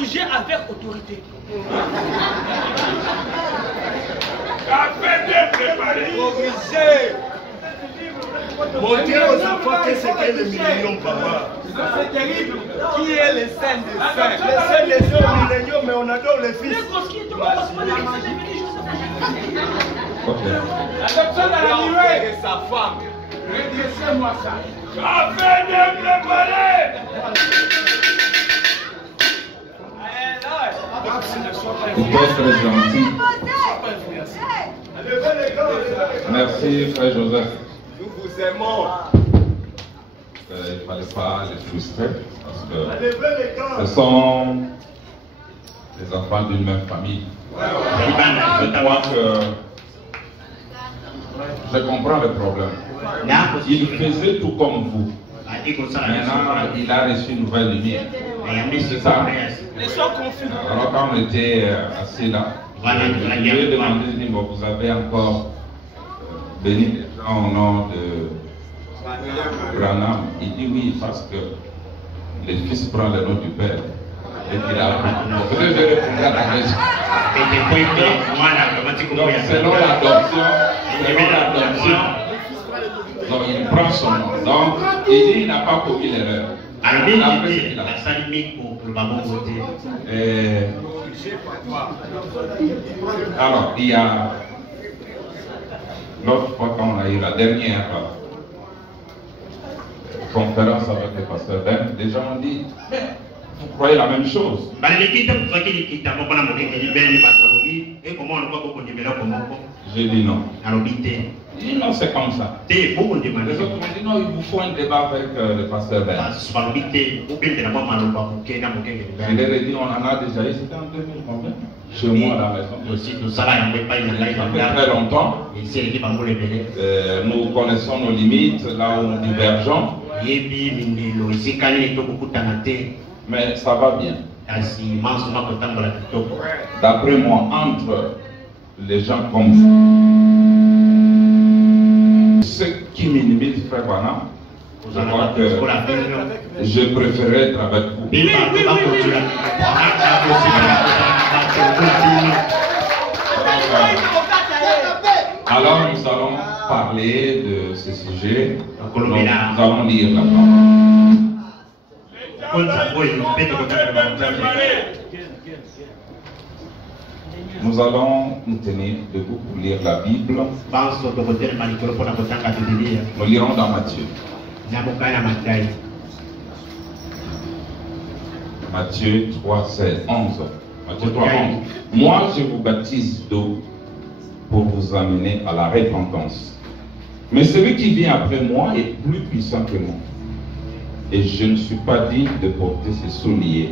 corriger avec autorité. Corriger. Montrer aux enfants que c'est que le millénium, papa. C'est terrible. Qui est le saint des saints? Le saint des saints au millénium, mais on adore les fils. L'adoption de l'animé et sa femme. Redressez-moi ça. Afin de préparer. Vous êtes très gentil. Merci, frère Joseph. Nous vous aimons. Il ne fallait pas les frustrer parce que ce sont les enfants d'une même famille. Je crois que je comprends le problème. Il faisait tout comme vous. Maintenant, il a reçu une nouvelle lumière. C'est ça. Alors quand on était assis là, je lui ai demandé, vous avez encore béni les gens au nom de Branham? Il dit oui, parce que le fils prend le nom du père. Et qu'il a appris. Je vais répondre à la question. Donc, selon l'adoption, donc il prend son nom. Donc, il dit qu'il n'a pas commis l'erreur. Alors, il y a l'autre fois quand on a eu la dernière conférence avec le pasteur Ben, les gens ont dit, mais vous croyez la même chose? J'ai dit non. Il dit non, c'est comme ça. Les autres m'ont dit non, il vous faut un débat avec le pasteur Ben. Je leur ai dit, on en a déjà eu, c'était en 2000 combien? Chez moi à la maison. Ça fait très longtemps. Nous connaissons nos limites, là où nous divergeons. Mais ça va bien. D'après moi, entre les gens comme vous, ceux qui minimisent Frère Branham, je crois que je préférerais être avec vous. Alors nous allons parler de ce sujet. Donc, nous allons lire la Nous allons nous tenir debout pour lire la Bible. Nous lirons dans Matthieu. Matthieu 3, 16, 11. Matthieu 3, 11. Moi, je vous baptise d'eau pour vous amener à la repentance. Mais celui qui vient après moi est plus puissant que moi. Et je ne suis pas digne de porter ses souliers.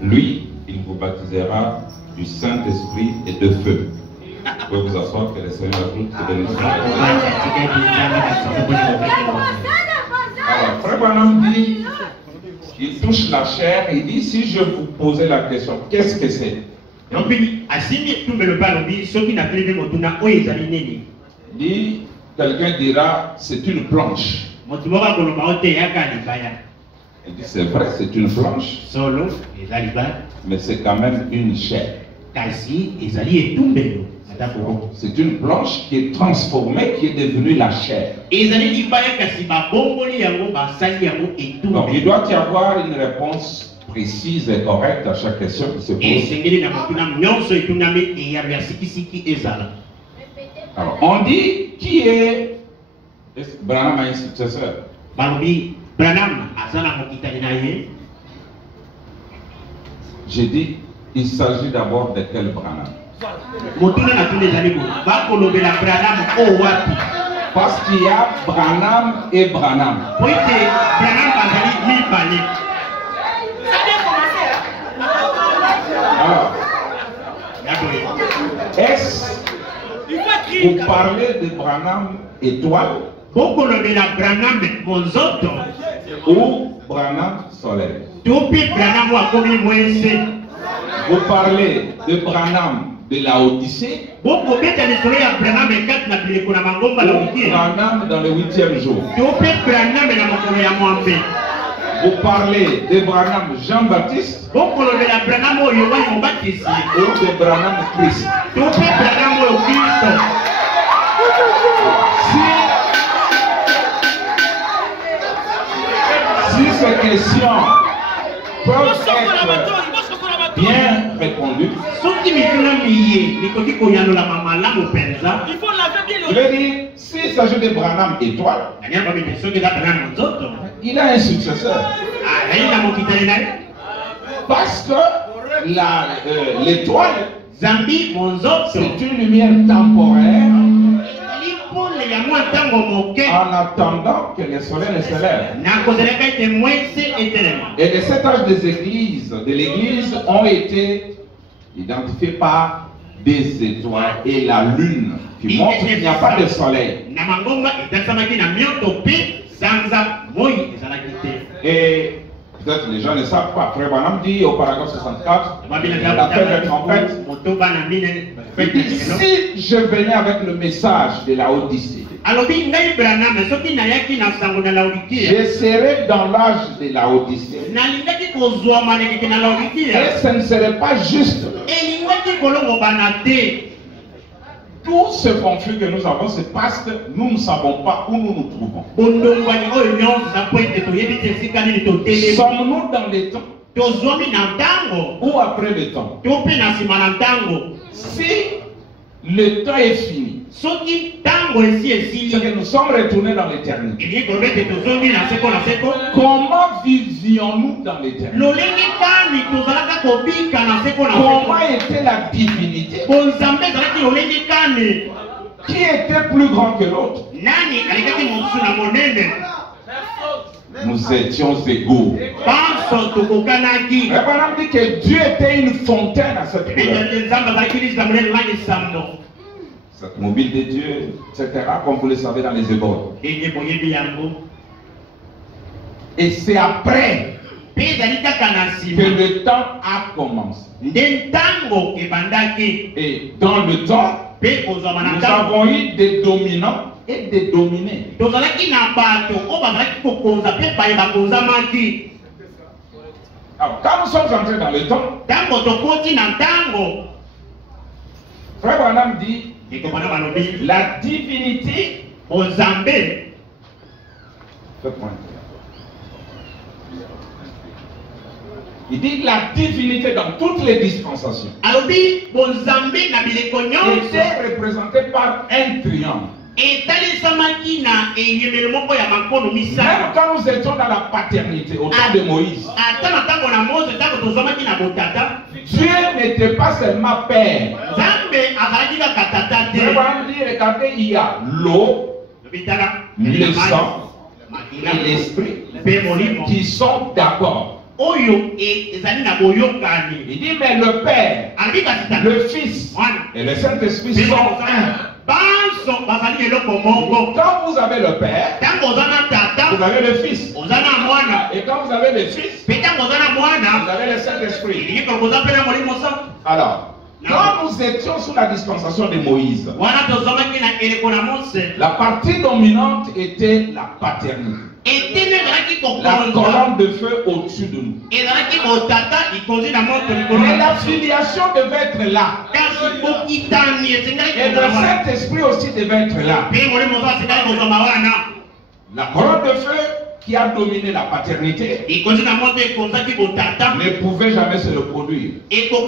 Lui, il vous baptisera du Saint-Esprit et de feu. Vous pouvez vous asseoir, que le Seigneur ajoute ses bénédictions. Alors, Frère Branham dit, il touche la chair, il dit, si je vous posais la question, qu'est-ce que c'est? Dit, quelqu'un dira, c'est une planche. Il dit, c'est vrai, c'est une planche. Mais c'est quand même une chair. C'est une planche qui est transformée, qui est devenue la chair. Donc, il doit y avoir une réponse précise et correcte à chaque question qui se pose. Alors, on dit, qui est Branham a un successeur? J'ai dit, il s'agit d'abord de quel Branham? Parce qu'il y a Branham et Branham. Alors, est-ce que vous parlez de Branham étoile ou Branham soleil? Vous parlez de Branham de la Odyssée ou Branham dans le 8e jour? vous parlez de Branham Jean-Baptiste ou de Branham Christ. Si ces questions peuvent être bien répondues, je veux dire, s'il s'agit de Branham étoile, il a un successeur. Parce que l'étoile, c'est une lumière temporaire en attendant que le soleil ne se lève. Et les 7 âges des églises, de l'église ont été identifiés par des étoiles et la lune qui montre qu'il n'y a pas de soleil. Et peut-être les gens ne savent pas. Frère Branham dit au paragraphe 64, la fête de trompette, il dit, si je venais avec le message de la Odyssée, je serais dans l'âge de la Odyssée. Et ce ne serait pas juste. Tout ce conflit que nous avons, c'est parce que nous ne savons pas où nous nous trouvons. Sommes-nous dans les temps ou après le temps? Si le temps est fini, c'est que nous sommes retournés dans l'éternité. Comment vivions-nous dans l'éternité? Comment était la divinité? Qui était plus grand que l'autre? Nous étions égaux. Abraham dit que Dieu était une fontaine à cette couleur. Cette mobile de Dieu, etc., comme vous le savez dans les Hébreux. Et c'est après que le temps a commencé. Et dans le temps, nous avons eu des dominants et des dominés. Alors, quand nous sommes entrés dans le temps, Frère Branham dit la divinité il dit la divinité dans toutes les dispensations était représentée par un triangle. Même quand nous étions dans la paternité au temps de Moïse, Dieu n'était pas seulement Père. Regardez, il y a l'eau, le sang et l'esprit qui sont d'accord. Il dit mais le Père, le Fils et le Saint-Esprit sont un. Quand vous avez le Père, vous avez le Fils. Et quand vous avez le Fils, vous avez le Saint-Esprit. Alors, quand nous étions sous la dispensation de Moïse, la partie dominante était la paternité. La colonne de feu au-dessus de nous. Mais la filiation devait être là. Et le Saint-Esprit aussi devait être là. La colonne de feu qui a dominé la paternité ne pouvait jamais se reproduire. Pour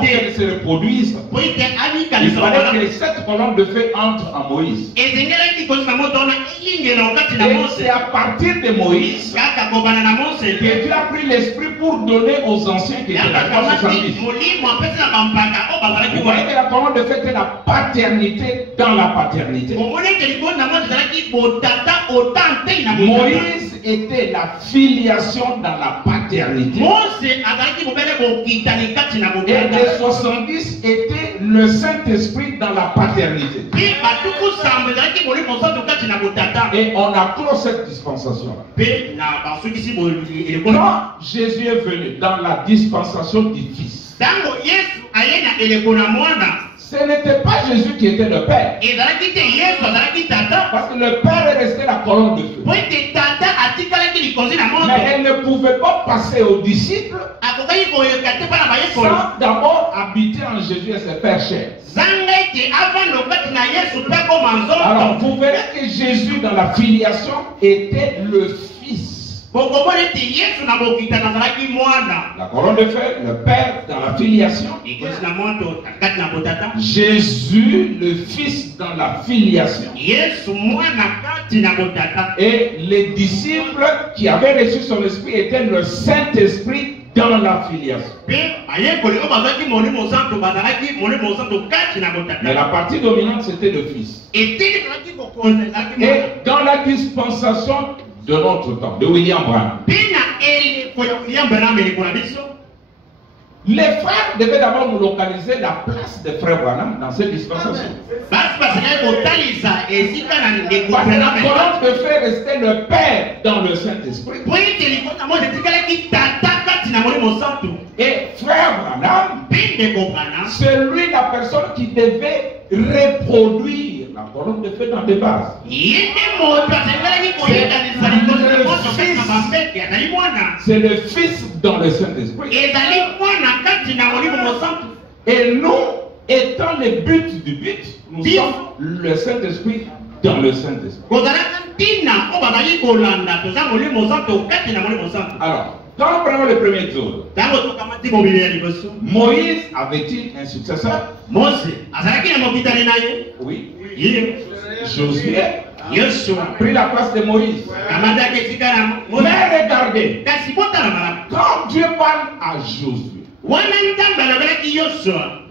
qu'elle se reproduise, il fallait que cette colonne de feu entre en Moïse. Et c'est à partir de Moïse que Dieu a pris l'esprit pour donner aux anciens qui étaient là. Vous voyez que la colonne de feu était la paternité dans la paternité. Moïse était la filiation dans la paternité. Et les 70 étaient le Saint-Esprit dans la paternité. Et on a clos cette dispensation. Quand Jésus est venu dans la dispensation du Fils, ce n'était pas Jésus qui était le Père. Parce que le Père est resté la colonne de feu. Mais elle ne pouvait pas passer aux disciples sans d'abord habiter en Jésus et se faire chair. Alors vous verrez que Jésus dans la filiation était le Fils. La couronne de fer, le Père dans la filiation. Jésus, le Fils dans la filiation. Et les disciples qui avaient reçu son esprit étaient le Saint-Esprit dans la filiation. Mais la partie dominante, c'était le Fils. Et dans la dispensation de notre temps, de William Branham, les frères devaient d'abord nous localiser la place des frères Branham dans cette dispensation. Parce que la colonne de fer restait le Père dans le Saint-Esprit. Et frère Branham, c'est lui la personne qui devait reproduire la colonne de feu dans les bases. C'est le Fils dans le Saint-Esprit. Et nous, étant les buts du but, nous sommes le Saint-Esprit dans le Saint-Esprit. Alors, quand nous prenons le premier tour, Moïse avait-il un successeur? Oui. Josué a pris la place de Moïse. Mais regardez, quand Dieu parle à Josué,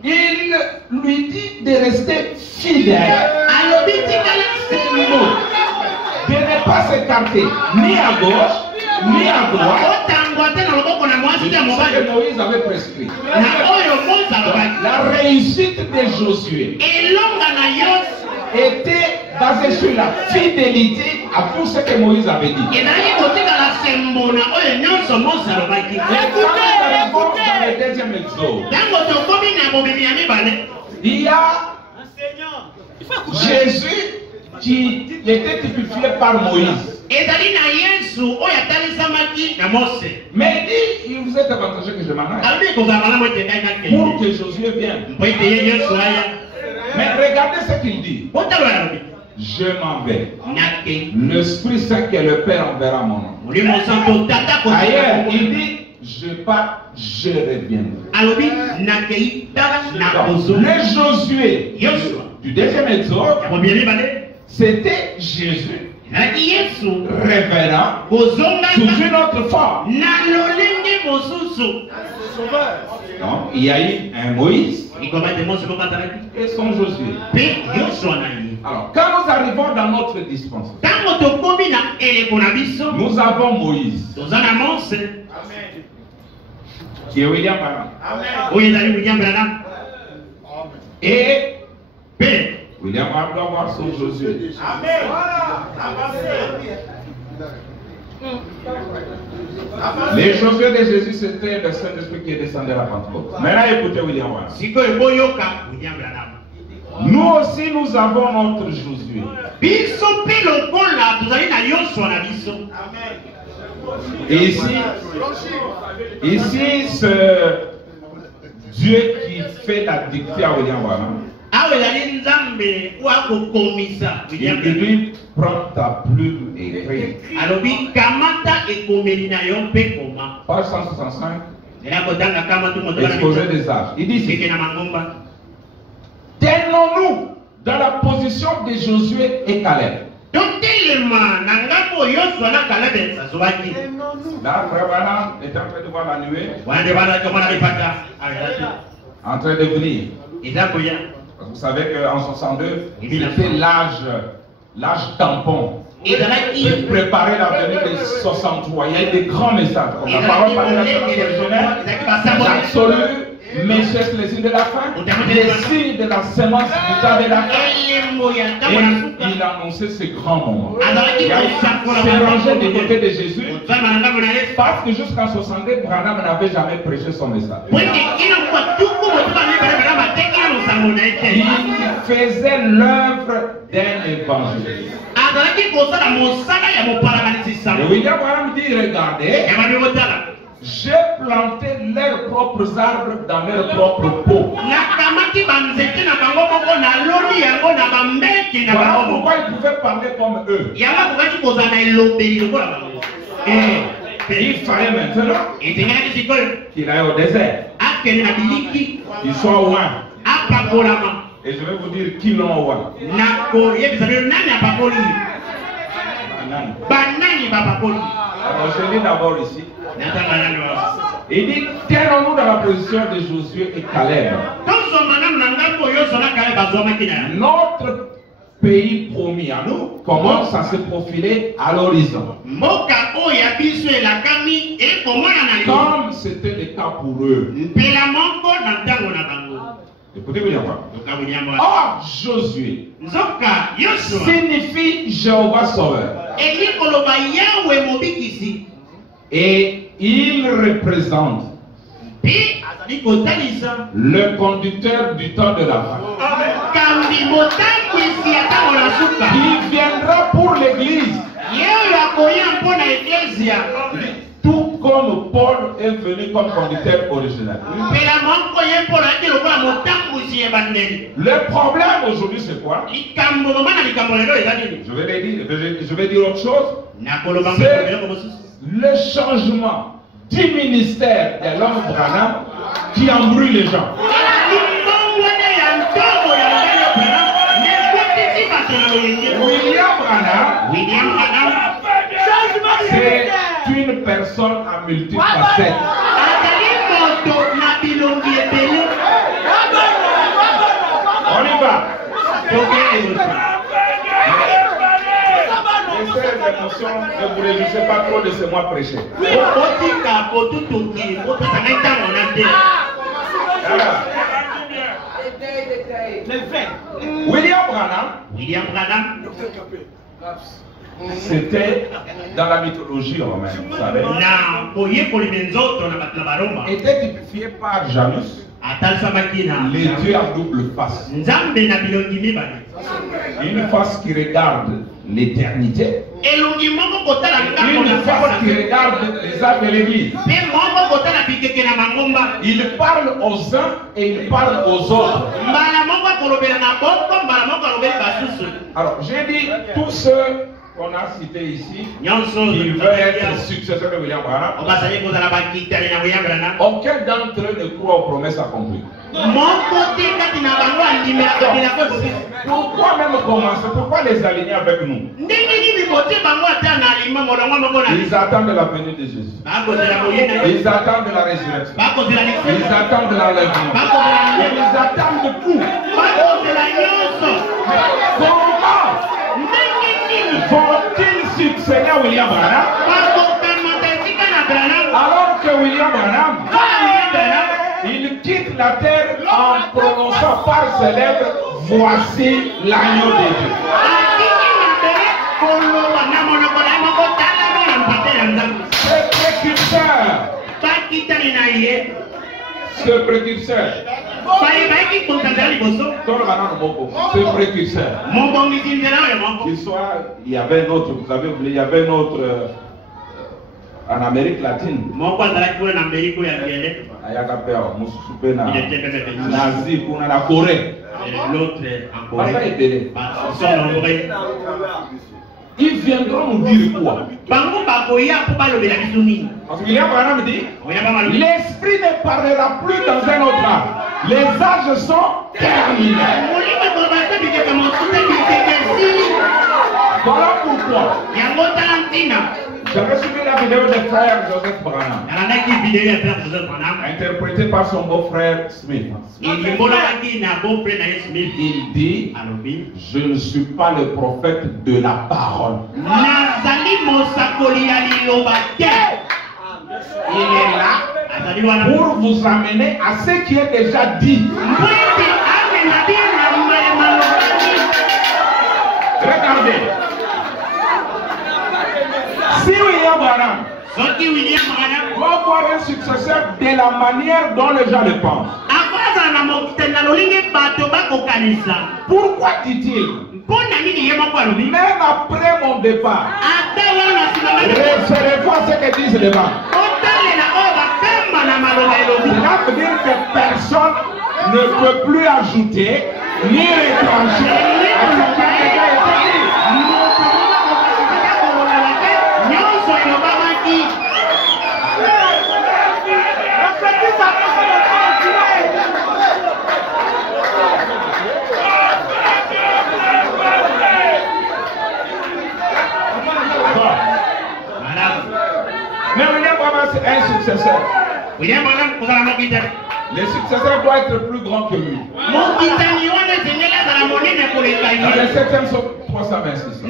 il lui dit de rester fidèle, de ne pas s'écarter ni à gauche ni à droite. C'est ce que Moïse avait prescrit. La réussite de Josué était basée sur la fidélité à tout ce que Moïse avait dit. Et quand nous arrivons dans le deuxième exode, il y a Jésus qui était typifié par Moïse. Mais il vous est avantageux que je m'en aille pour que Josué vienne. Mais regardez ce qu'il dit. Je m'en vais. L'Esprit Saint que le Père enverra mon nom. Ailleurs, il dit, je pars, je reviendrai. Le Josué du deuxième exode, c'était Jésus révérend sous une autre forme. Donc, il y a eu un Moïse et son Josué. Alors, quand nous arrivons dans notre dispensation, nous avons Moïse qui est William Branham. Et William Branham doit voir son Josué. Les Josué de Jésus, c'était le Saint-Esprit qui est descendu à la Pentecôte. Maintenant, écoutez William Branham. Nous aussi, nous avons notre Josué. Et ici, ce Dieu qui fait la dictée à William Branham, il lui prend ta plume et écrit. Page 165, exposé des âges. Il dit ici, tenons-nous dans la position de Josué et Caleb. Là, frère Branham est en train de voir la nuée, en train de venir. Vous savez qu'en 62, c'était l'âge tampon. Il préparait la venue de 63. Il y a eu des grands messages. Comme la parole parlait de la l'absolu, mais c'est les signes de la fin, les signes de la semence du temps de la fin. Et il annonçait ce grand moment. Il s'est rangé du côté de Jésus parce que jusqu'en 62, Branham n'avait jamais prêché son message. Il faisait l'œuvre d'un évangile. Et William Branham dit, regardez, j'ai planté leurs propres arbres dans leurs propres pots. Voilà pourquoi ils pouvaient parler comme eux. Et il fallait maintenant qu'il aille au désert. Ils sont loin. Et je vais vous dire qui l'ont loin. Alors je lis d'abord ici. Il dit, tenons-nous dans la position de Josué et Caleb. Notre pays promis à nous commence à se profiler à l'horizon. Comme c'était le cas pour eux. Écoutez bien. Or, Josué signifie Jéhovah Sauveur. Et il représente le conducteur du temps de la fin. Qui viendra pour l'église. Tout comme Paul est venu comme conducteur original. Le problème aujourd'hui c'est quoi? Je vais dire autre chose. C'est le changement du ministère de l'homme Branham qui embrouille les gens. William Branham, c'est une personne à multifacettes. On y va. Laissez les émotions, ne vous réjouissez pas trop, laissez-moi prêcher. William Branham, c'était dans la mythologie romaine, vous savez. Était typifié par Janus, les dieux à double face. Une face qui regarde l'éternité, une face qui regarde les âmes de l'église. Il parle aux uns et il parle aux autres. Alors j'ai dit tous ceux qu'on a cités ici, qui veulent être successeurs de William Branham, aucun d'entre eux ne croit aux promesses accomplies. Pourquoi même commencer? Pourquoi les aligner avec nous? Ils attendent la venue de Jésus. Ils attendent la résurrection. Ils attendent l'enlèvement. Ils attendent tout. Comment vont-ils succéder à William Branham alors que William Branham il quitte la terre en prononçant par ses lèvres, voici l'agneau de Dieu. Ce précurseur, ce précurseur, il y avait un autre, vous avez oublié, il y avait un autre en Amérique latine. Nazi pour la Corée. Ils viendront nous dire quoi? Parce que William Branham dit, l'esprit ne parlera plus dans un autre âge. Les âges sont terminés. Voilà pourquoi j'avais suivi la vidéo de frère Joseph Branham, interprétée par son beau-frère Smith. Il dit, je ne suis pas le prophète de la parole. Il est là pour vous amener à ce qui est déjà dit. Regardez. Si William Branham va avoir un successeur de la manière dont les gens le pensent, pourquoi dit-il Même après mon départ, référez-vous à ce que disent les bancs. Cela veut dire que personne ne peut plus ajouter ni retrancher à ce qui a déjà été dit. Mais William Branham c'est un successeur. Le successeur doit être plus grand que lui. Dans le 7e psaume 326.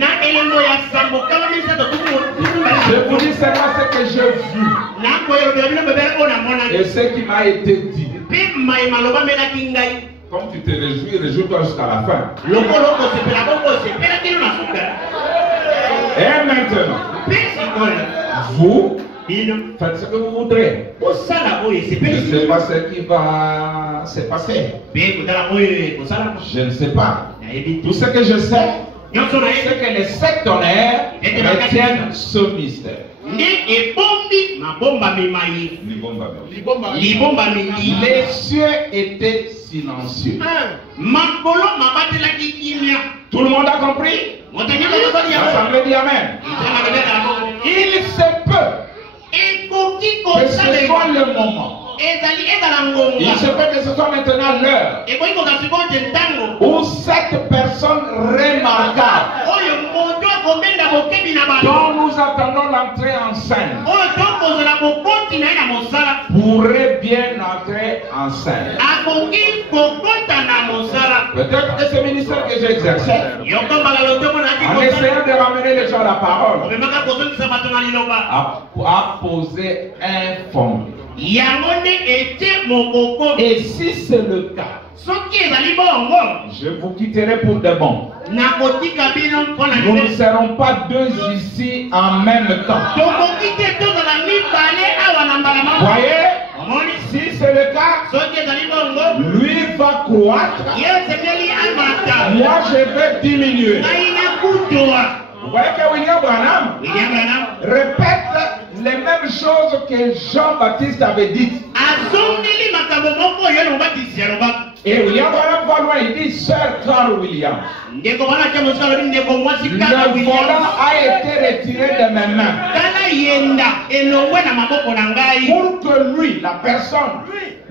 Je vous dis seulement ce que j'ai vu et ce qui m'a été dit. Comme tu te réjouis, réjouis-toi jusqu'à la fin. Et maintenant, vous faites ce que vous voudrez. Je ne sais pas ce qui va se passer. Je ne sais pas. Tout ce que je sais, c'est que les septonnaires retiennent ce mystère. Les cieux étaient silencieux. Tout le monde a compris? L'assemblée dit Amen. Il se peut que ce soit le moment. Il se peut que ce soit maintenant l'heure où cette personne remarquable dont nous attendons l'entrée en scène pourrait bien entrer en scène. Peut-être que ce ministère que j'ai exercé, en essayant de ramener les gens à la parole, a posé un fond. Et si c'est le cas, je vous quitterai pour de bon. Nous ne serons pas deux ici en même temps. Voyez, si c'est le cas, lui va croître, moi je vais diminuer. Vous voyez que William Branham répète les mêmes choses que Jean-Baptiste avait dites. Et William Branham va loin, il dit Sir Carl Williams. Le volant a été retiré de mes mains pour que lui, la personne,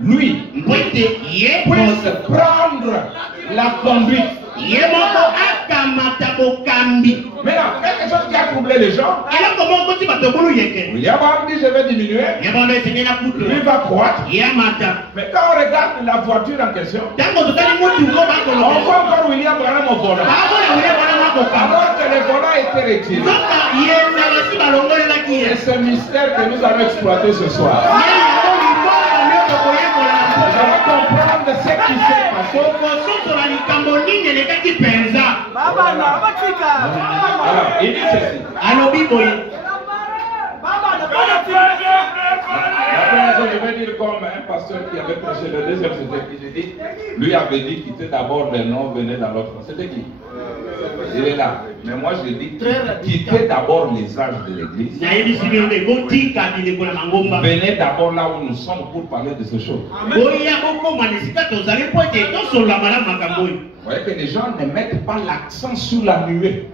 lui, puisse prendre la conduite. Maintenant, quelque chose qui a troublé les gens. William Branham dit je vais diminuer. Lui va croître. Mais quand on regarde la voiture en question, on voit encore William Branham au volant. Alors que le volant a été retiré. Et ce mystère que nous allons exploiter ce soir. Nous allons comprendre ce qui s'est passé. Alors, il dit ceci. Je vais dire comme un pasteur qui avait prêché le deuxième, c'était qui lui avait dit quittez d'abord les noms, venez dans l'autre. C'était qui? Il est là. Mais moi je dis quittez d'abord les âges de l'église. Venez d'abord là où nous sommes pour parler de ces choses. Vous voyez que les gens ne mettent pas l'accent sur la nuée.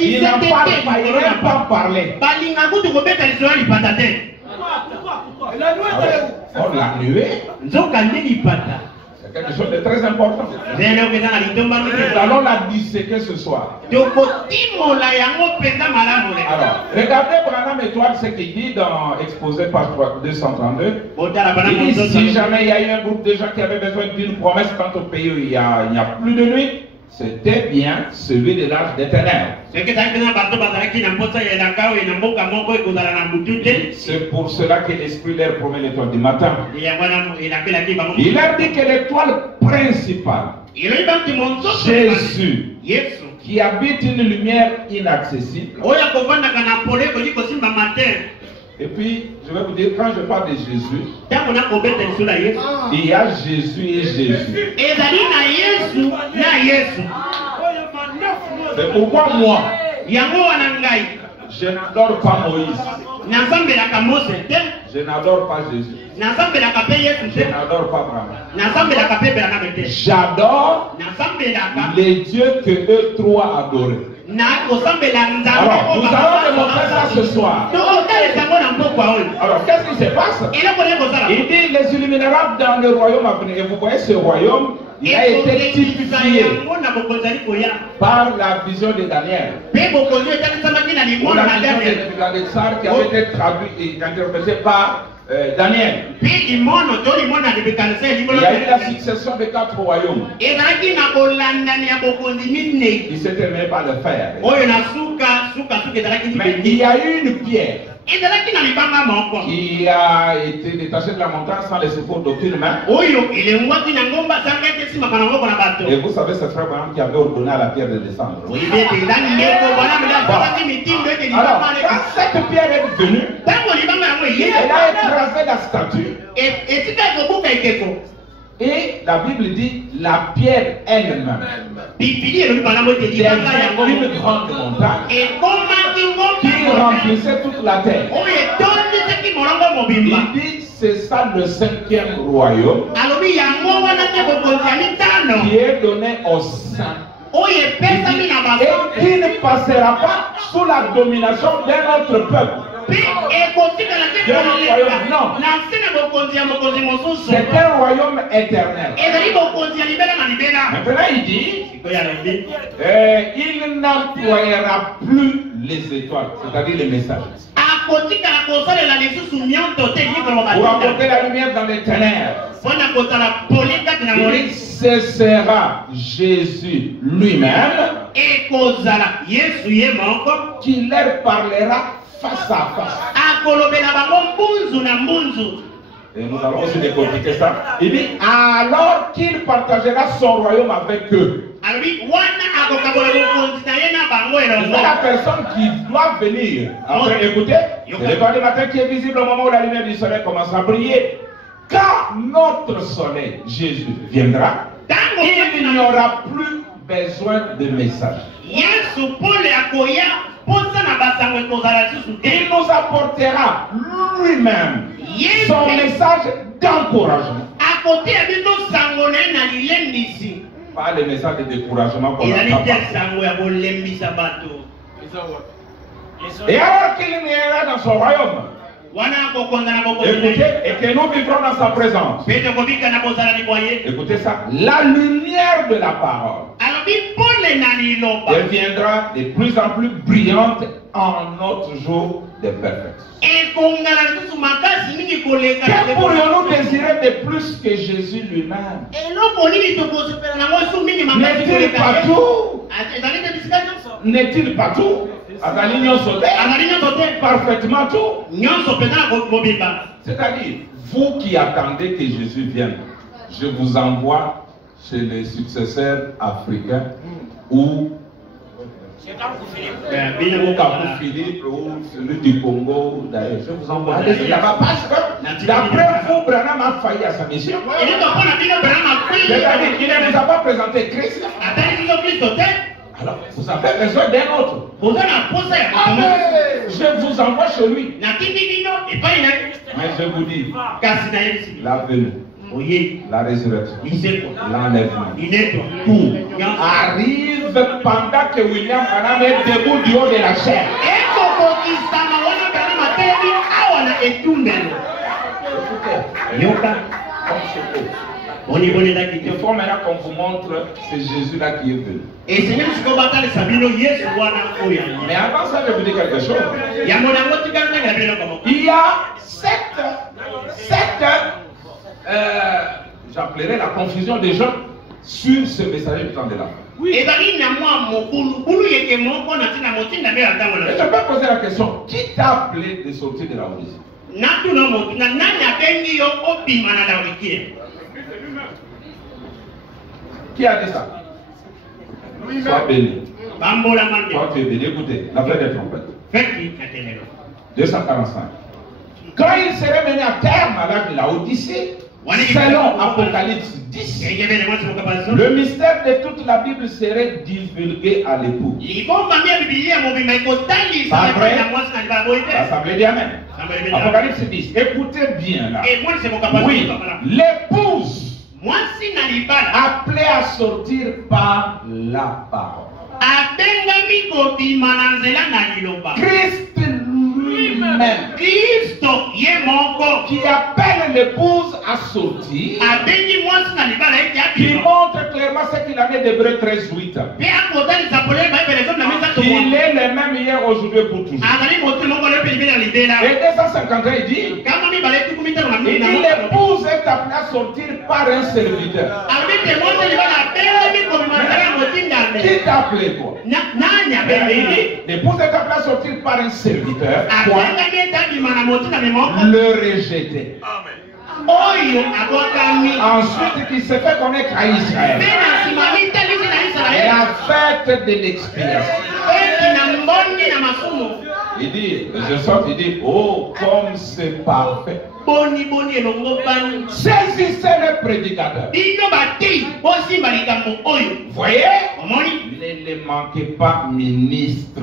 Ils n'en parlent pas parler. Or la nuée, c'est quelque chose de très important. Nous allons la disséquer ce soir. Alors, regardez Branham Étoile ce qu'il dit dans Exposé page 232. Il dit si jamais il y a eu un groupe de gens qui avaient besoin d'une promesse quant au pays où il n'y a plus de nuit, c'était bien celui de l'âge des ténèbres. C'est pour cela que l'Esprit leur promet l'étoile du matin. Il leur dit que l'étoile principale, Jésus, qui habite une lumière inaccessible, Et puis, je vais vous dire, quand je parle de Jésus, Tango na kobeta liso na Yesu. il y a Jésus et Jésus. Ezali na Yesu na Yesu. C'est pourquoi moi, Yango wana ngai. je n'adore pas Moïse. Nazambelaka Mose te. Je n'adore pas Jésus. Nazambelaka pe Yesu Je te. n'adore pas Abraham. Nazambelaka pe Branham te. J'adore Nazambelaka. les dieux que eux trois adoraient. Na kosambela nzambe. Alors, nous allons démontrer ça ce soir. Alors, qu'est-ce qui se passe? Il dit les illuminera dans le royaume à venir. Et vous voyez ce royaume, il a été typifié par la vision de Daniel. Ou la vision de Nebuchadnezzar qui avait été traduite et interprétée par Daniel. Il y a eu la succession de 4 royaumes. Il s'était même pas le faire. Mais il y a eu une pierre qui a été détachée de la montagne sans le secours d'aucune main. Et vous savez, c'est Frère Branham qui avait ordonné à la pierre de descendre. Alors, quand cette pierre est venue, elle a écrasé la statue. Et la Bible dit la pierre elle-même devient une grande montagne qui remplissait toute la terre. Il dit c'est ça le 5e royaume qui est donné aux saints. Et qui ne passera pas sous la domination d'un autre peuple. Non, c'est un royaume éternel. Maintenant il dit il n'employera plus les étoiles, c'est-à-dire les messages, pour apporter la lumière dans les ténèbres. Ce sera Jésus lui-même qui leur parlera face à face. Et nous allons aussi décortiquer ça. Il dit alors qu'il partagera son royaume avec eux. C'est la personne qui doit venir. Après, écoutez, c'est l'étoile du matin qui est visible au moment où la lumière du soleil commence à briller. Quand notre soleil, Jésus, viendra, il n'y aura plus besoin de message. Il nous apportera lui-même son message d'encouragement. Pas le message de découragement pour la Et alors qu'il ira dans son royaume, écoutez, et que nous vivrons dans sa présence. Écoutez ça, la lumière de la parole deviendra de plus en plus brillante en notre jour de perfection. Que pourrions-nous désirer de plus que Jésus lui-même? N'est-il pas tout? N'est-il pas tout? Parfaitement tout. C'est-à-dire, vous qui attendez que Jésus vienne, je vous envoie chez les successeurs africains ou Philippe ou celui du Congo. D'ailleurs, je vous envoie là-bas parce que d'après vous, Branham a failli à sa mission. C'est-à-dire qu'il ne vous a pas présenté Christ. Alors, vous avez besoin d'un autre. Je vous envoie chez lui. Mais je vous dis, la venue, la résurrection, l'enlèvement, tout arrive pendant que William Branham est debout du haut de la chair. Il faut maintenant qu'on vous montre c'est Jésus-là qui est venu. Mais avant ça, je vais vous dire quelque chose. Il y a j'appellerais la confusion des gens sur ce messager du temps de la fin. Et je peux poser la question, qui t'a appelé de sortir de la Odyssée? Qui a dit ça? Sois béni. Toi tu es béni. Écoutez, la fleur des trompettes. 245. Quand il serait mené à terme à l'âge de la Odyssée, selon Apocalypse 10, le mystère de toute la Bible serait divulgué à l'époux. Pas vrai? L'Assemblée dit Amen. Apocalypse 10. Écoutez bien là. Oui, l'épouse appelée à sortir par la parole. Christ lui-même qui appelle l'épouse à sortir, qui montre clairement ce qu'il en est d'Hébreux 13:8. Il est le même hier, aujourd'hui, pour toujours. Et 251, il dit l'épouse est appelée à sortir par un serviteur. Qui t'a appelé quoi? L'épouse est appelée à sortir par un serviteur. Quoi? Le rejeter. Ensuite, il se fait connaître à Israël. La fête de l'expiation. Il dit, je sors, il dit, oh, comme c'est parfait. Saisissez le prédicateur. Voyez, ne manquez pas ministre.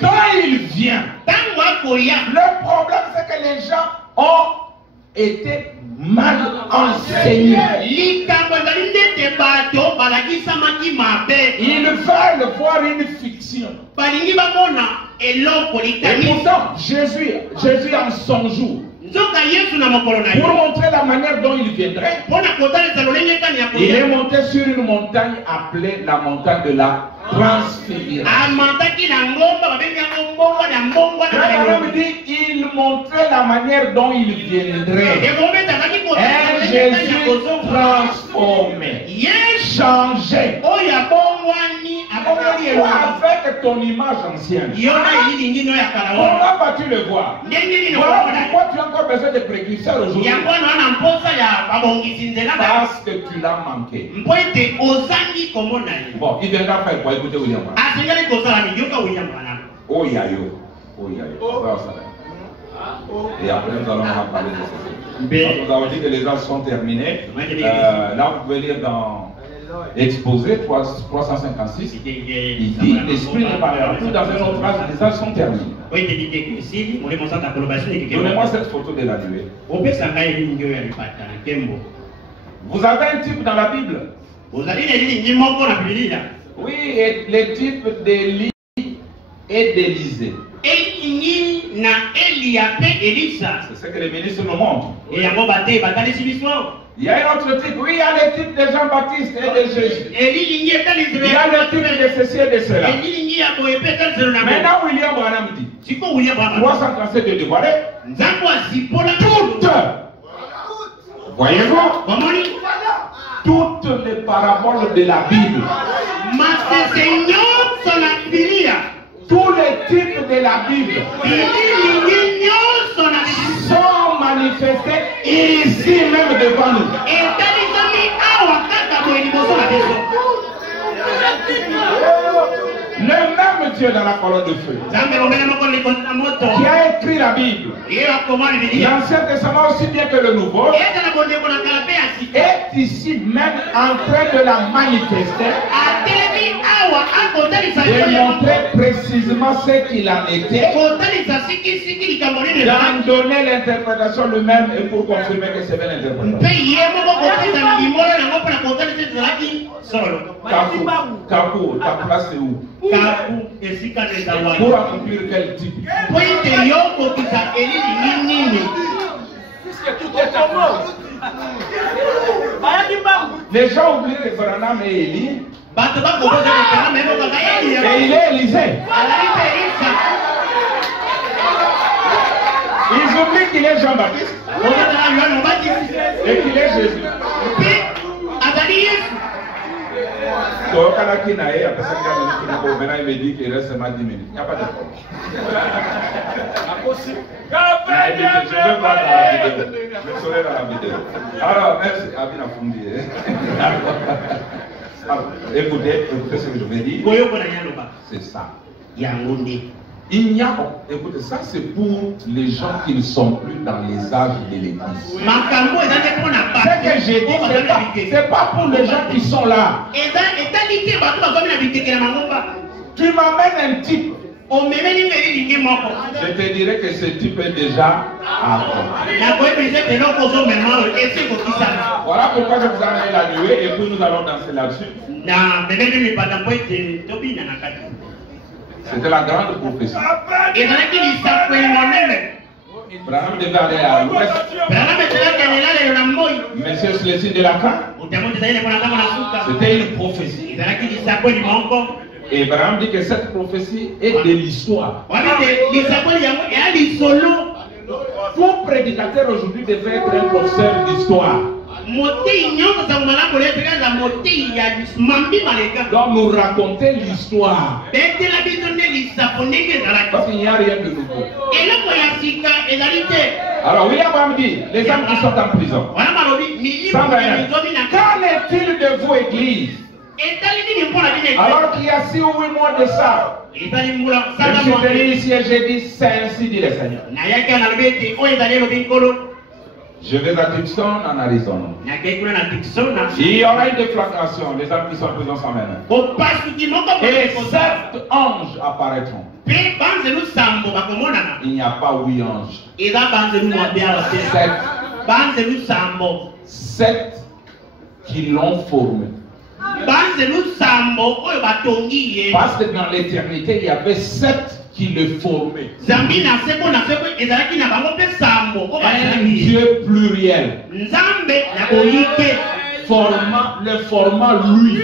Quand il vient, le problème c'est que les gens ont été mal enseignés. Ils veulent voir une fiction. Et pourtant, Jésus en son jour, pour montrer la manière dont il viendrait, il est monté sur une montagne appelée la montagne de la transfiguration. Il montrait la manière dont il viendrait. Un Jésus transformé, changé. Avec ton image ancienne. Comment vas-tu le voir? Voilà pourquoi tu as encore besoin de précurseurs aujourd'hui. Parce que tu l'as manqué. Bon, il viendra faire quoi? Écoutez William. Oh yayo. Oh yayo. Et après nous allons parler de ça. Nous avons dit que les âges sont terminés. Là vous pouvez lire dans Exposé 356. Il dit l'esprit ne parlera plus dans un autre âge, les âges sont terminés. Donnez-moi cette photo de la nuée. Vous avez un type dans la Bible? Oui, et les types d'Élie et d'Élisée. C'est ce que les ministres nous montrent. Il y a un autre type, oui, il y a le type de Jean-Baptiste et de Jésus. Il y a le type de ceci et de cela. Maintenant, William Branham dit 337 de dévoilé. Toutes, voyez-vous, toutes les paraboles de la Bible, tous les types de la Bible sont manifestés ici même devant nous. Le même Dieu dans la colonne de feu qui a écrit la Bible, l'Ancien Testament aussi bien que le Nouveau, est ici même en train de la manifester, de montrer précisément ce qu'il en était, d'en donner l'interprétation lui-même et pour confirmer que c'est bien l'interprétation. Kakou, ta place est où? Pour accomplir quel type? Les gens oublient que Branham est Élie. Et il est Élisée. Ils oublient qu'il est Jean-Baptiste. Et qu'il est Jésus. Il me dit qu'il reste seulement 10 minutes. Il n'y a pas de problème. Je vais voir dans la vidéo. Je serai dans la vidéo. Alors, merci. Abina Fundi. Écoutez ce que je vais dire. C'est ça. Il n'y a, écoutez, ça c'est pour les gens qui ne sont plus dans les âges de l'église. Ce que j'ai dit, c'est pas pour les gens qui sont là. Tu m'amènes un type. Je te dirais que ce type est déjà à Voilà pourquoi je vous amène la nuée et puis nous allons danser là-dessus. C'était la grande prophétie. Branham devait aller à l'ouest. Monsieur Schleswig de la fin. C'était une prophétie. Et Branham dit que cette prophétie est de l'histoire. Tout prédicateur aujourd'hui devait être un professeur d'histoire. Donc nous raconter l'histoire. Parce qu'il n'y a rien de nouveau. Alors William Branham dit, les hommes qui sont en prison. Qu'en est-il de vous, église? Alors qu'il y a 6 ou 8 mois de ça, je suis venu ici et j'ai dit, c'est ainsi dit le Seigneur. Je vais à Tucson, en Arizona. Il y aura une déflagration, les hommes qui sont en prison sans même. Et 7 anges apparaîtront. Il n'y a pas 8 anges. 7 qui l'ont formé. Parce que dans l'éternité, il y avait 7 qui le formaient. Un Dieu pluriel. Le formant lui.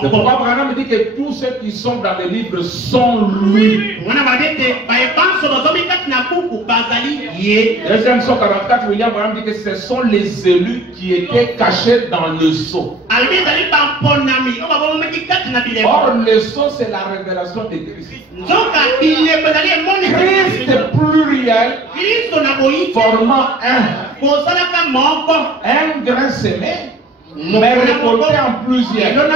C'est pourquoi Branham dit que tous ceux qui sont dans les livres sont lui. Deuxième 144, William Branham dit que ce sont les élus qui étaient cachés dans le sceau. Or, le sceau, c'est la révélation de Christ. Christ pluriel, formant un grain semé, mais récolté en plusieurs,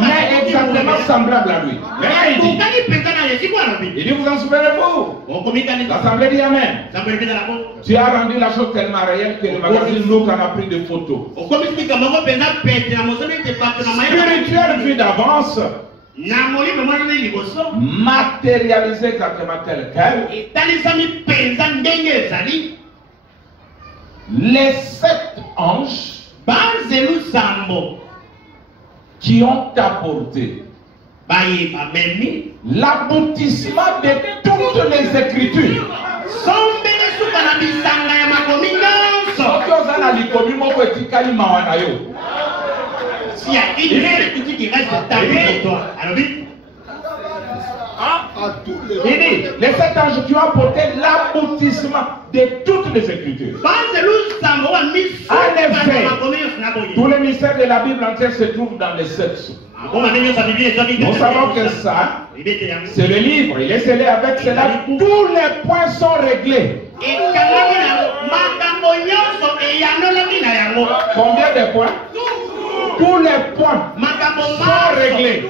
mais exactement semblable à lui. Mais il dit, vous en souvenez-vous? L'assemblée dit Amen. Tu as rendu la chose tellement réelle que le magazine Look en a pris des photos. Spirituel vu d'avance, matérialisé carrément tel quel. Les 7 anges qui ont apporté l'aboutissement de toutes les Écritures. Il dit, les 7 anges qui ont apporté l'aboutissement de toutes les Écritures. En effet, tous les mystères de la Bible entière se trouvent dans les 7 sceaux. Nous savons que ça, c'est le livre. Il est scellé avec cela. Tous les points sont réglés. Combien de points? Tous les points sont réglés.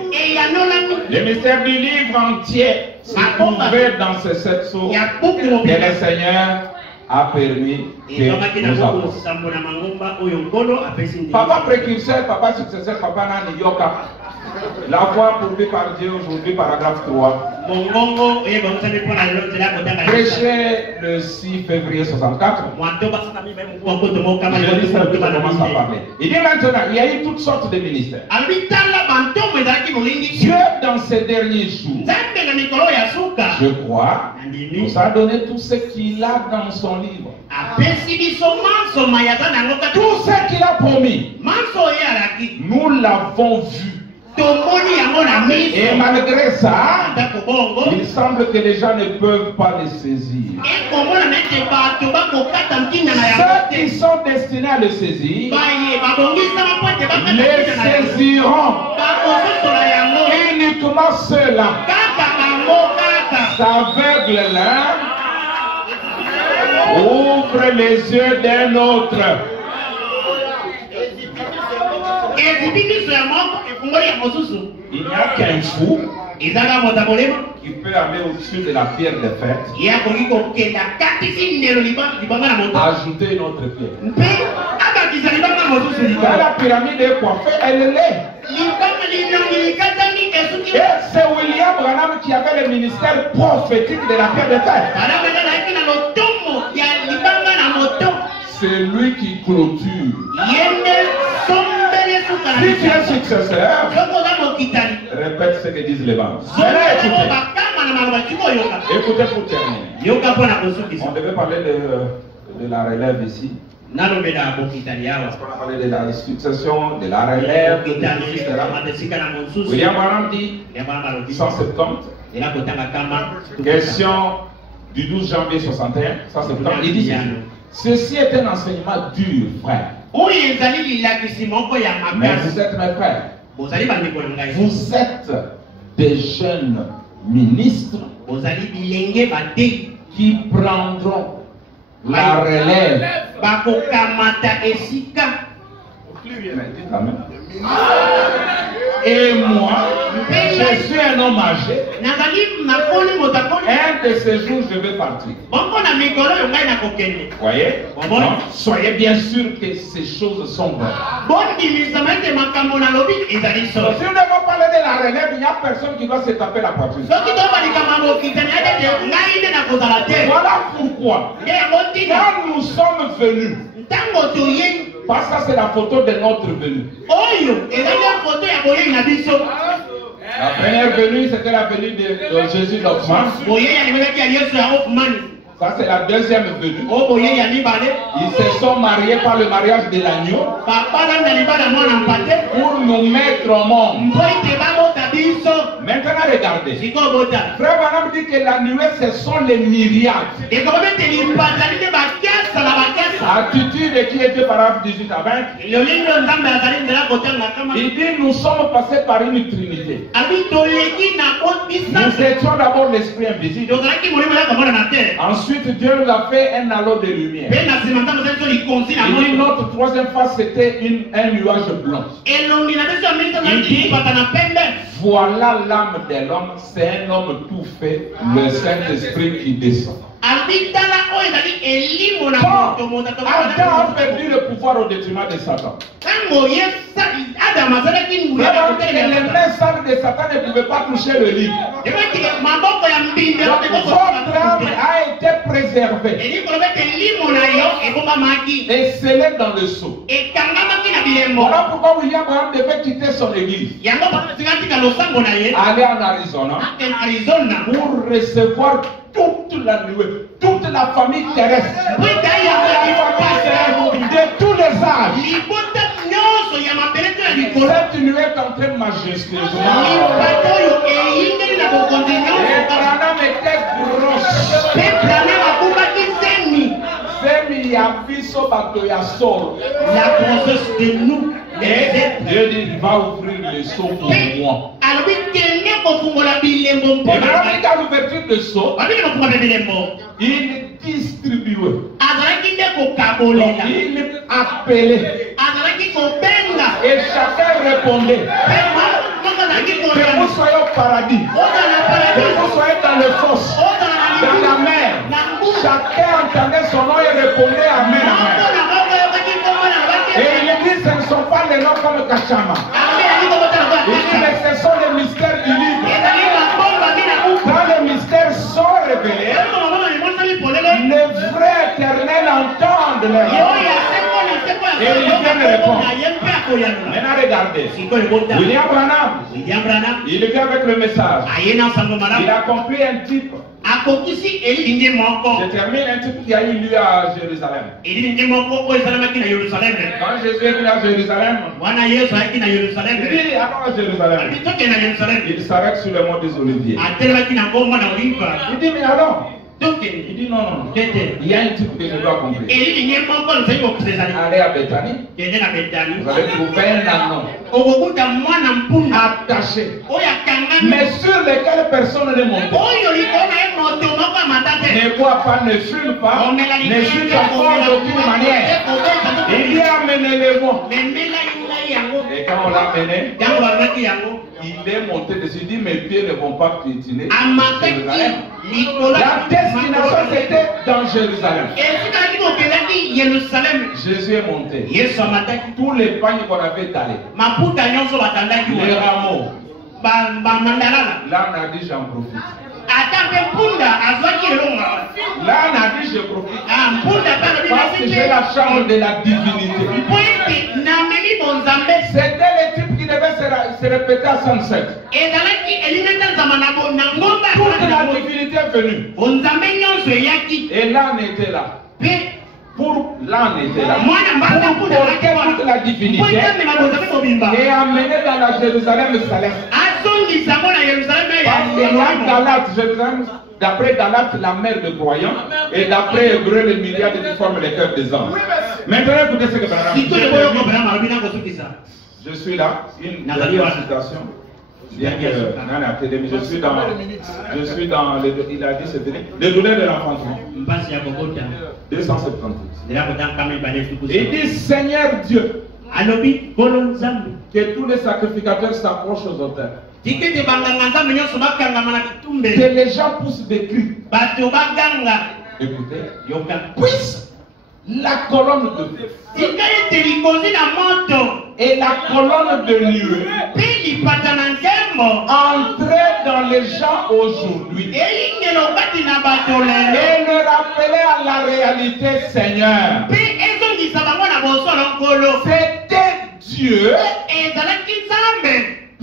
Le mystère du livre entier se trouvait dans ces 7 sceaux que le Seigneur a permis que nous avons. Papa précurseur, papa successeur, papa Nani Yoka. La voix pourvue par Dieu aujourd'hui, paragraphe 3. Prêché le 6 février 64. Il dit maintenant, il y a eu toutes sortes de ministères. Dieu, dans ces derniers jours, je crois, nous a donné tout ce qu'il a dans son livre. Tout ce qu'il a promis, nous l'avons vu. Et malgré ça, il semble que les gens ne peuvent pas les saisir. Ceux qui sont destinés à le saisir, les saisiront. Uniquement ceux-là, s'aveuglent-là, ouvrent les yeux d'un autre. Il n'y a qu'un fou ezaka moto ya molema qui peut aller au-dessus de la pierre de fête, ye akoki kokenda katisi ndelo libanga na moto ajouter une autre pierre. mpe abakisa libanga mosusu Quand likolo la pyramide est coiffée, elle l'est. libanga linongi likatami esuki Et c'est William Branham qui avait le ministère prophétique de la pierre de fête. balabala naiki na lotomo ya libanga na moto C'est lui qui clôture. yende sombele suka na Si tu es likambo successeur, soko oza mokitani répète ce que disent les bandes. zolelo bakama na maloba tiko oyoka Écoutez pour terminer. yoka mpo na kosukisa On devait parler de la relève ici. nalobela bokitani awa On a parlé de la succession, de la relève, bokitani etc. amatesika na mosusu William Branham dit yabana malobi 170. ela kotanga kama Question du 12 janvier 61. 170. Il dit ceci est un enseignement dur, frère. oyo ezali lilakisi moko ya Mais makasi vous êtes mes frères. bozali bandeko na ngai Vous êtes des jeunes ministres bozali bilenge batei qui prendront la relève. bakokamata esika Amen. Et moi, je suis un homme âgé. nazali nakoli moto akoli Un de ces jours, je vais partir. bongo na mikolo oyo ngai nakokende Voyez? Bon. Donc, soyez bien sûr que ces choses sont vraies. bondimisama ete makambo nalobi ezali Si solo nous devons parler de la relève, il n'y a personne qui doit se taper la poitrine. soki tobalikama bokitani atete ngai nde nakozala te Voilà pourquoi, nde yango ntina quand nous sommes venus, ntango toyei parce que ça c'est la photo de notre venue. oyo ezali ya foto ya boyei na biso La première venue, c'était la venue de Jésus d'Oxman. boyei alibelaki ya yesu ya hoffman Ça c'est la deuxième venue. o boyei ya mibale Ils se sont mariés par le mariage de l'agneau babalanda libala mwana mpate pour nous mettre au monde. mpo ete babota biso Maintenant regardez. sikoyo bota Frère Branham dit que la nuée ce sont les myriades. ekomi ete lipatali nde bakesa na bakesa Attitude qui était paragraphe 18 à 20. lolingi oyo nzambe azali nzela kotanga kama Il dit nous sommes passés par une trinité. abi toleki na Nous bisasa étions d'abord l'esprit invisible. tozalaki molimo ya komona na te Ensuite Dieu nous a fait un halo de lumière. mpe na nsima nzambe azali so likonzi na Il dit moto notre troisième face c'était un nuage blanc. elongi na biso ya mingi tozalaki lipata na pembe Voilà l'âme de l'homme, c'est un homme tout fait, le Saint-Esprit qui descend. abi tala oyo ezali elimo na Bon, moto Adam a perdu le pouvoir au détriment de Satan. ntango ye adamu azalaki nguya na Et les kotelemela mains sales de Satan ne pouvaient pas toucher le lit. ebaki maboko ya mbinde Donc votre âme a été préservée eli koloba ete limo na yo ebombamaki et scellée dans le sceau. ekangamaki na bilembo Voilà pourquoi William Branham devait quitter son église, yango tika losambo na ye aller en Arizona akende arizona pour recevoir toute la nuée, toute la famille terrestre, po ete ayaka de tous les âges. libota nyonso ya mabele to ya likolo Cette nuée est en train majestueusement. libato oyo eyingeli na bokonzi Et nyonso Branham était grosse. mpe brame bakubaki semi Semi ya biso bato ya solo. la grossesse de nous Et Dieu dit, il va ouvrir les seaux pour moi. alobi kende kofungola bilembo Et mpo Branham dit qu'à l'ouverture de seaux, babiki kofungola bilembo il distribuait. azalaki nde Donc, kokabolela il appelait. azalaki kobenga Et chacun répondait. mpe moko azalaki Que vous kolanda soyez au paradis, ozala que paradis vous soyez dans le fosse, ozala na dans la libu mer. na mbu Chacun entendait son nom et répondait Amen, moko Amen. na moko oyokaki kombo na Et bakee il dit, ce ne sont pas les noms comme Kachama. alobelaki kobota na Il dit, mais ce sont les mystères du livre. ezali babombami na buku Quand les mystères sont révélés, eloko maboma limosali polele les vrais éternels entendent leur yo nom. ya seko na seko Et il vient de répondre. na ye mpe akoyanula Maintenant, regardez. sikoyo bota William Branham, william branham il vient avec le message. aye na sango Il malamu a compris un type. akokisi elingi moko Je termine un type qui a eu lieu à Jérusalem. elingi moko oyo esalamaki na yerusaleme Quand Jésus est venu à Jérusalem, wana yesu ayaki na il yerusaleme dit, allons à Jérusalem. toke na yerusaleme Il s'arrête sur le mont des Oliviers. atelemaki na ngomba na oliva Il dit, mais alors, tokende il dit, non, non, non. tete Il y a un type que je dois comprendre. elingi moko lozali kokisa ezali Allez à Bethanie, kende na betani vous allez trouver un anneau okokuta mwana mpunda attaché, oyo akangami mais sur lequel personne n'est monté. oyo likolo na ye moto moko amata te Ne bois pas, ne fume pas, omela ne chute encore d'aucune manière. Il dit, amenez-le-moi. memela ngai yango Et Et quand on l'a mené, Ntango bamaki yango, il est monté dessus. Il dit mes pieds ne vont pas piétiner amakaki Jérusalem. likolo La destination c'était dans Jérusalem. esikaki kokendaki Yerusalem. Jésus est monté. Yesu amataki Tous les pagnes qu'on avait étalés, maputa nyonso batandaki les wana. rameaux, Bamandalala. là on a dit j'en profite. Ata mpe mpunda azwaki elonga wana. Là on a dit je profite. Mpunda mpe alobi Parce que j'ai la charge de la divinité. mpo ete namemi bonzambe. C'était le type qui devait se répéter à 107. Ezalaki elinga nzamba na ngomba Toute la divinité est venue. bonzambe nyonso eyaki. Et là on était là. Mpe Pour là on était là. mwana mbanga Pour mpunda porter toute la divinité mpo etamema bonzambe mobimba. et amener dans la Jérusalem céleste. azongisa ngo na Yerusaleme Parce que dans Galate, Jérusalem, d'après Galate, la mère des croyants, et d'après Hébreu, les milliards qui forment les cœurs des hommes. Maintenant, écoutez ce que Branham dit. Je suis là, une dernière citation. Bien que dans l'académie, je suis dans il a dit c'était les douleurs de l'enfantement. 278. Il dit Seigneur Dieu, que tous les sacrificateurs s'approchent aux auteurs. Que les gens poussent des cris. Écoutez, puisse la colonne de feu et la colonne de nuée entrer dans les gens aujourd'hui et le rappeler à la réalité, Seigneur. C'était Dieu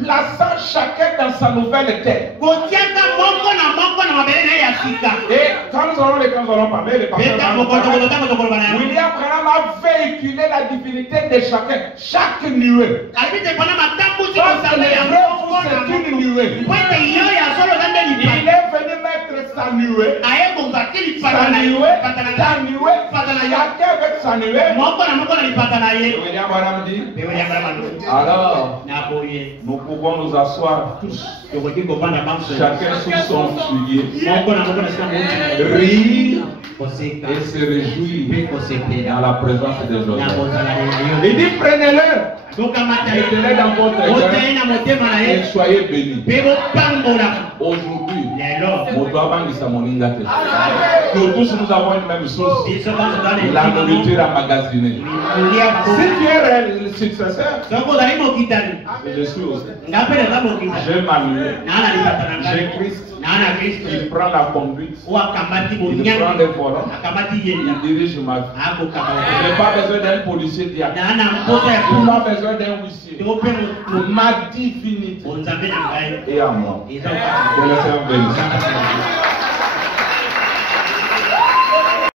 plaçant chacun dans sa nouvelle tête. Et quand nous allons parler, les pasteurs William Branham a véhiculé la divinité de chacun, chaque nuée. Parce que les vrais fous, c'est une nuée. Il est venu mettre sa nuée, chacun avec sa nuée. William Branham dit, alors, nous pouvons nous asseoir tous, chacun sous son figuier, rire et se réjouir dans la présence de Dieu. Il dit prenez-le, mettez-le dans votre cœur et soyez bénis. Aujourd'hui, nous tous nous avons une même chose, la nourriture emmagasinée. Si tu es le successeur, je suis aussi. J'ai ma nuée. J'ai Christ. Il prend la conduite. Il prend les volants. Il dirige ma vie. Je n'ai pas besoin d'un policier diacre. Je n'ai pas besoin d'un huissier. Ma divinité est à moi. Que le Seigneur bénisse.